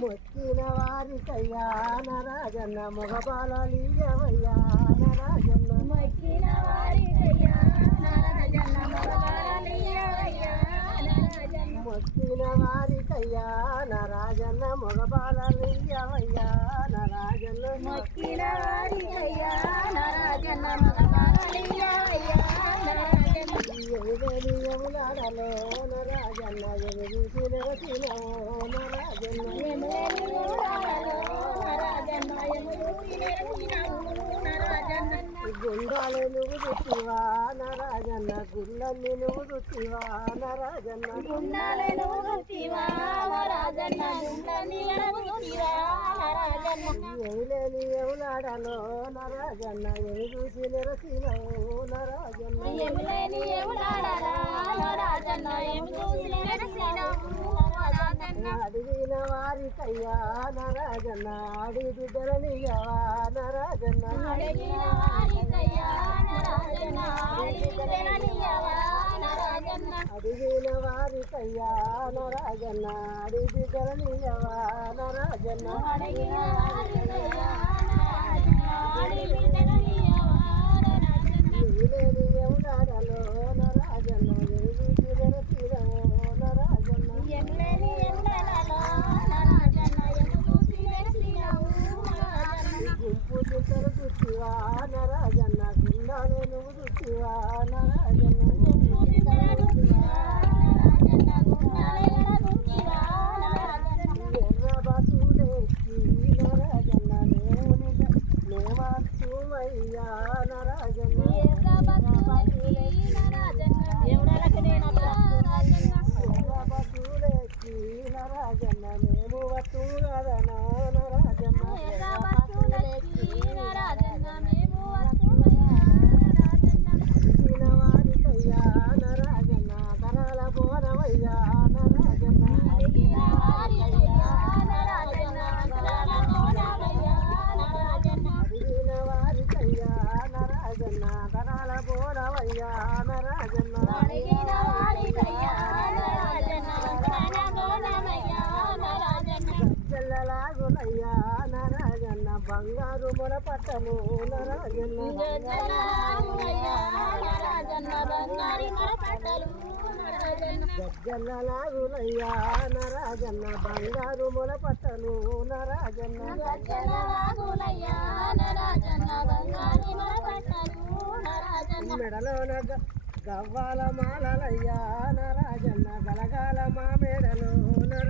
మొక్కిన వారికయ్యా నరాజన్న మగబాలయ్యవయ్యా నరాజన్న మొక్కిన వారికయ్యా నరాజన్న మగబాలయ్యవయ్యా నరాజన్న మొక్కిన వారికయ్యా నరాజన్న మగబాలయ్యవయ్యా నరాజన్న మొక్కిన వారికయ్యా నరాజన్న మగబాలయ్యవయ్యా నరాజన్న ఎములాడలో నరాజన్న ఎదురు నరసినో నరాజన్న గుండాలు నువ్వు దుట్టివా నరాజన్న గుళ్ళన్ని నువ్వు దుట్టివా నరాజన్న ఎవులేని ఎవలాడలో నరాజన్న ఎవి చూసి నిరసినో నరాజన్న అడిగిన వారికయ్యా నరాజన్న అడి బిడ్డలనియవా నరాజన్న అడిగిన వారికయ్యా నరాజన్న అడి బిడ్డలనియవా నరాజన్న ఎవులేని ఎవలాడలో నరాజన్న ఎవి చూసి నిరసినో నరాజన్న గుంపు చింతలు దుట్టివా నరాజన్న గుండాలు నువ్వు దుట్టివా నరాజన్న ఎర్ర బతుడెక్కి నరాజన్న నేమయ్యా నరాజన్న ఎర్ర బతుడెక్కి నరాజన్న మేము వస్తున్నదనా నరాజన్న అడిగిన వారికయ్యా నరాజన్న తరాల బోనవయ్యా నరాజన్న అడిగిన వారికయ్యా నరాజన్న తరాల బోనవయ్యా నరాజన్న గజ్జల్లలాగులయ్యా నరాజన్న బంగారు మొల పట్టను నరాజన్న గజ్జల్లలాగులయ్యా నరాజన్న బంగారు మొల పట్టను నరాజన్న మెడలోన గవ్వాల మాలలయ్యా నరాజన్న గలగాల మా మెడలో